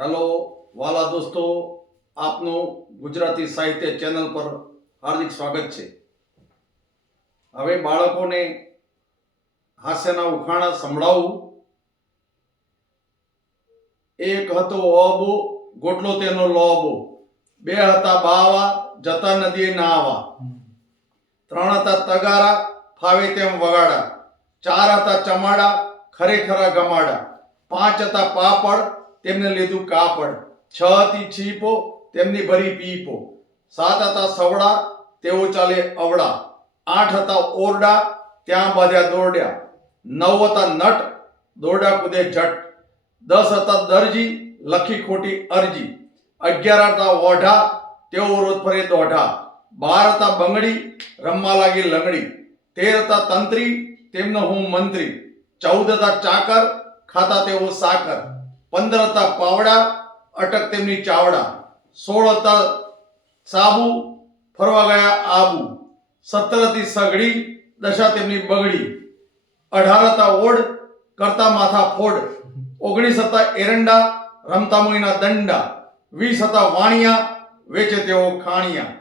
Hello વાલા દોસ્તો, આપનું ગુજરાતી સાહિત્ય ચેનલ પર હાર્દિક સ્વાગત છે. હવે બાળકોને હાસ્યના ઉખાણા સંભળાવું. એક હતો ઓબો ગોટલો તેનો લોબો. બે હતા બાવા, જતા નદીએ નાવા. ત્રણ હતા તગારા, ફાવે તેમ વગાડા. ચાર હતા ચમાડા, ખરેખરા ગમાડા. પાંચ હતા પાપડ તેમને લીધું કાપડ. છ હતી છીપો, તેમની ભરી પીપો. સાત હતા સવડા, તેઓ ચાલે અવડા. આઠ હતા ઓરડા, ત્યાં બાંધ્યા દોરડ્યા. નવ હતા નટ, દોરડા કુદે જટ. દસ હતા દરજી, લખી ખોટી અરજી. અગિયાર હતા ઓઢા તેઓ રોજ ફરે દોઢા. બાર હતા બંગડી, રમવા લાગી લંગડી. તેર હતા તંત્રી, તેમનો હું મંત્રી. ચૌદ હતા ચાકર, ખાતા તેઓ સાકર. પંદર હતા પાવડા, અટક તેમની ચાવડા. સોળ હતા સાબુ, ફરવા ગયા આબુ. સત્તર હતી સગડી, દશા તેમની બગડી. અઢાર હતા ઓડ, કરતા માથા ફોડ. ઓગણીસ હતા એરંડા, રમતા મોઈના દંડા. વીસ હતા વાણિયા, વેચે તેઓ ખાણિયા.